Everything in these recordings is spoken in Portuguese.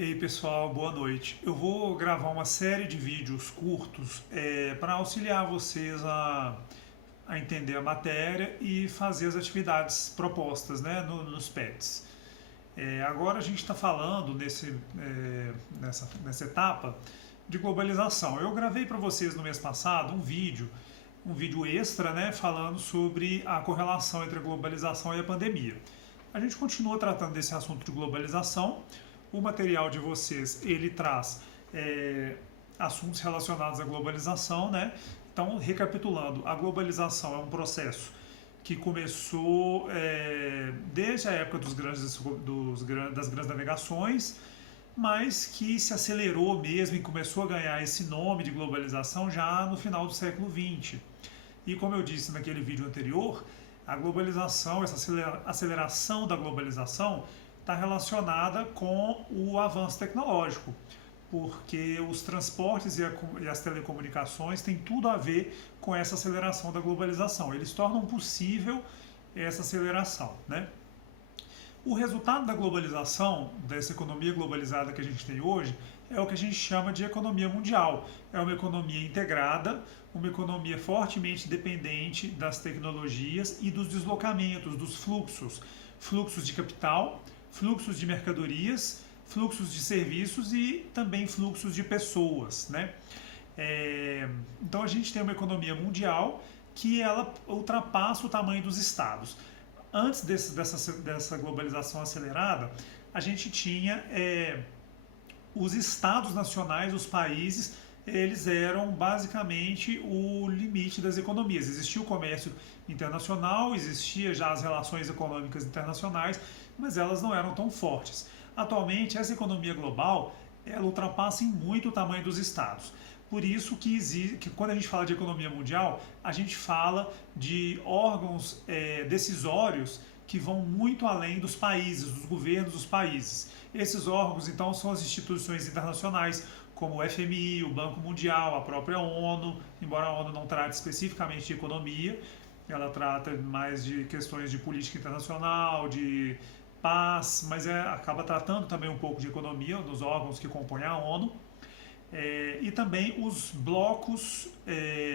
Ei pessoal, boa noite. Eu vou gravar uma série de vídeos curtos para auxiliar vocês a entender a matéria e fazer as atividades propostas, né, nos PETs. Agora a gente está falando nessa etapa de globalização. Eu gravei para vocês no mês passado um vídeo extra, né, falando sobre a correlação entre a globalização e a pandemia. A gente continua tratando desse assunto de globalização. O material de vocês, ele traz assuntos relacionados à globalização, né? Então, recapitulando, a globalização é um processo que começou desde a época das grandes navegações, mas que se acelerou mesmo e começou a ganhar esse nome de globalização já no final do século XX. E como eu disse naquele vídeo anterior, a globalização, essa aceleração da globalização está relacionada com o avanço tecnológico, porque os transportes e as telecomunicações têm tudo a ver com essa aceleração da globalização. Eles tornam possível essa aceleração, né? O resultado da globalização, dessa economia globalizada que a gente tem hoje, é o que a gente chama de economia mundial. É uma economia integrada, uma economia fortemente dependente das tecnologias e dos deslocamentos, dos fluxos. Fluxos de capital, fluxos de mercadorias, fluxos de serviços e também fluxos de pessoas, né? Então a gente tem uma economia mundial que ela ultrapassa o tamanho dos estados. Antes dessa globalização acelerada, a gente tinha os estados nacionais, os países, eles eram basicamente o limite das economias. Existia o comércio internacional, existia já as relações econômicas internacionais, mas elas não eram tão fortes. Atualmente, essa economia global, ela ultrapassa em muito o tamanho dos estados. Por isso que quando a gente fala de economia mundial, a gente fala de órgãos decisórios que vão muito além dos países, dos governos dos países. Esses órgãos, então, são as instituições internacionais, como o FMI, o Banco Mundial, a própria ONU, embora a ONU não trate especificamente de economia, ela trata mais de questões de política internacional, de paz, mas acaba tratando também um pouco de economia nos órgãos que compõem a ONU. E também os blocos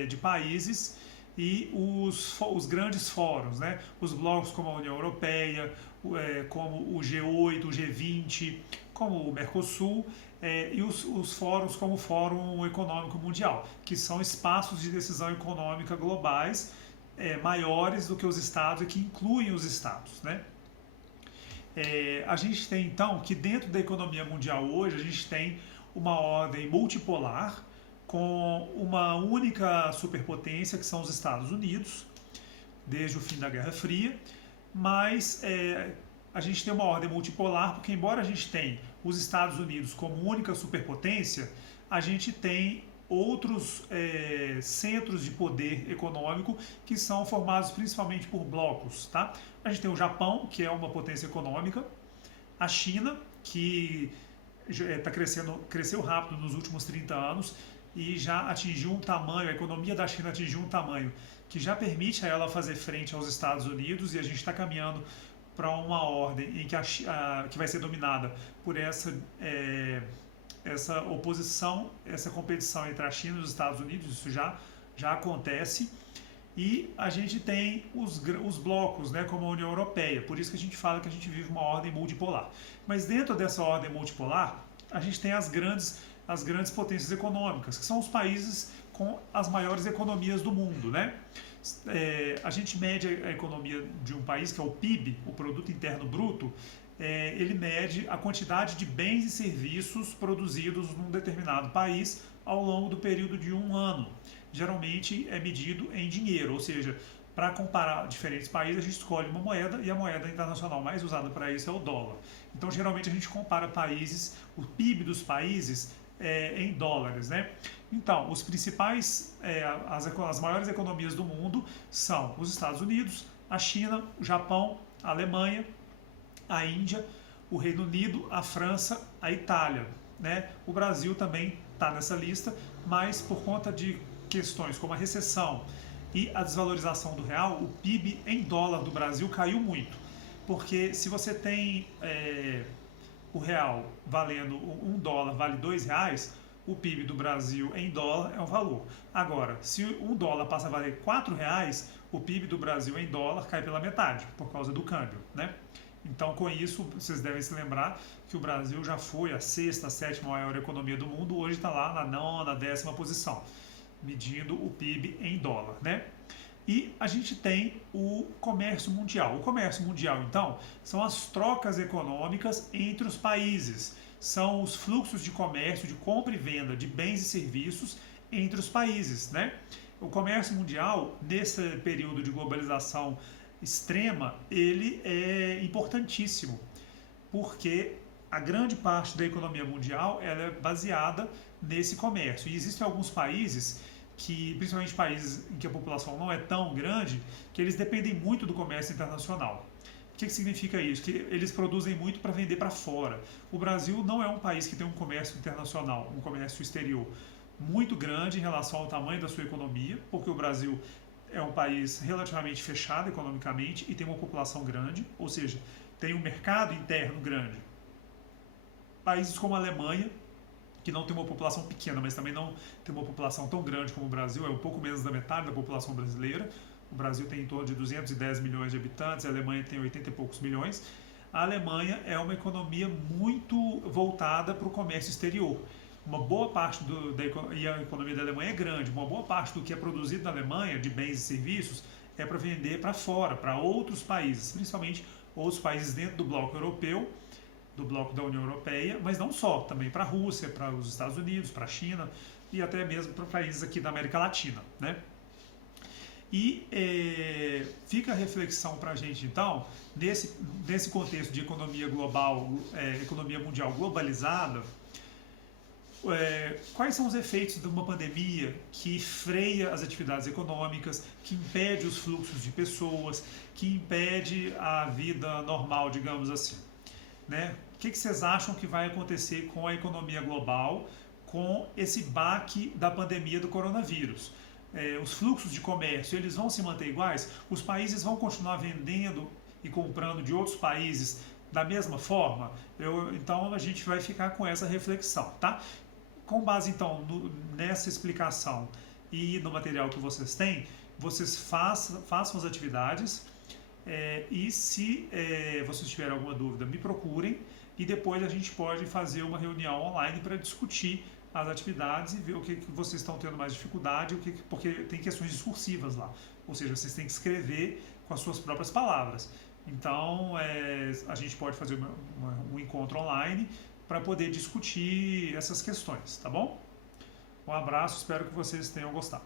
de países e os grandes fóruns, né? Os blocos como a União Europeia, como o G8, o G20, como o Mercosul, e os fóruns como o Fórum Econômico Mundial, que são espaços de decisão econômica globais maiores do que os estados e que incluem os estados, né? A gente tem então que dentro da economia mundial hoje a gente tem uma ordem multipolar com uma única superpotência que são os Estados Unidos desde o fim da Guerra Fria, mas a gente tem uma ordem multipolar porque embora a gente tenha os Estados Unidos como única superpotência, a gente tem outros centros de poder econômico que são formados principalmente por blocos, tá? A gente tem o Japão, que é uma potência econômica, a China, que cresceu rápido nos últimos 30 anos e já atingiu um tamanho, a economia da China atingiu um tamanho que já permite a ela fazer frente aos Estados Unidos, e a gente está caminhando para uma ordem em que vai ser dominada por essa oposição, essa competição entre a China e os Estados Unidos. Isso já acontece. E a gente tem os blocos, né, como a União Europeia, por isso que a gente fala que a gente vive uma ordem multipolar. Mas dentro dessa ordem multipolar, a gente tem as grandes potências econômicas, que são os países com as maiores economias do mundo, né? A gente mede a economia de um país, que é o PIB, o Produto Interno Bruto, ele mede a quantidade de bens e serviços produzidos num determinado país ao longo do período de um ano. Geralmente é medido em dinheiro, ou seja, para comparar diferentes países, a gente escolhe uma moeda e a moeda internacional mais usada para isso é o dólar. Então, geralmente, a gente compara países, o PIB dos países em dólares, né? Então, os principais, as maiores economias do mundo são os Estados Unidos, a China, o Japão, a Alemanha, a Índia, o Reino Unido, a França, a Itália, né? O Brasil também está nessa lista, mas por conta de questões como a recessão e a desvalorização do real, o PIB em dólar do Brasil caiu muito. Porque se você tem o real valendo $1 vale R$ 2, o PIB do Brasil em dólar é um valor. Agora, se $1 passa a valer R$ 4, o PIB do Brasil em dólar cai pela metade, por causa do câmbio, né? Então, com isso, vocês devem se lembrar que o Brasil já foi a sexta, sétima maior economia do mundo, hoje está lá na nona, 10ª posição, medindo o PIB em dólar, né? E a gente tem o comércio mundial. O comércio mundial, então, são as trocas econômicas entre os países. São os fluxos de comércio, de compra e venda de bens e serviços entre os países, né? O comércio mundial, nesse período de globalização extrema, ele é importantíssimo, porque a grande parte da economia mundial ela é baseada nesse comércio. E existem alguns países que, principalmente países em que a população não é tão grande, que eles dependem muito do comércio internacional. O que significa isso? Que eles produzem muito para vender para fora. O Brasil não é um país que tem um comércio internacional, um comércio exterior muito grande em relação ao tamanho da sua economia, porque o Brasil é um país relativamente fechado economicamente e tem uma população grande, ou seja, tem um mercado interno grande. Países como a Alemanha, que não tem uma população pequena, mas também não tem uma população tão grande como o Brasil, é um pouco menos da metade da população brasileira. O Brasil tem em torno de 210 milhões de habitantes, a Alemanha tem 80 e poucos milhões. A Alemanha é uma economia muito voltada para o comércio exterior. Uma boa parte e a economia da Alemanha é grande, uma boa parte do que é produzido na Alemanha, de bens e serviços, é para vender para fora, para outros países, principalmente outros países dentro do bloco europeu, do bloco da União Europeia, mas não só, também para a Rússia, para os Estados Unidos, para a China e até mesmo para países aqui da América Latina, né? E fica a reflexão para a gente, então, nesse contexto de economia global, economia mundial globalizada, quais são os efeitos de uma pandemia que freia as atividades econômicas, que impede os fluxos de pessoas, que impede a vida normal, digamos assim, né? O que vocês acham que vai acontecer com a economia global com esse baque da pandemia do coronavírus? Os fluxos de comércio, eles vão se manter iguais? Os países vão continuar vendendo e comprando de outros países da mesma forma? Então a gente vai ficar com essa reflexão, tá? Com base então nessa explicação e no material que vocês têm, vocês façam as atividades e se vocês tiverem alguma dúvida, me procurem e depois a gente pode fazer uma reunião online para discutir as atividades e ver o que vocês estão tendo mais dificuldade, porque tem questões discursivas lá, ou seja, vocês têm que escrever com as suas próprias palavras. Então a gente pode fazer um encontro online para poder discutir essas questões, tá bom? Um abraço, espero que vocês tenham gostado.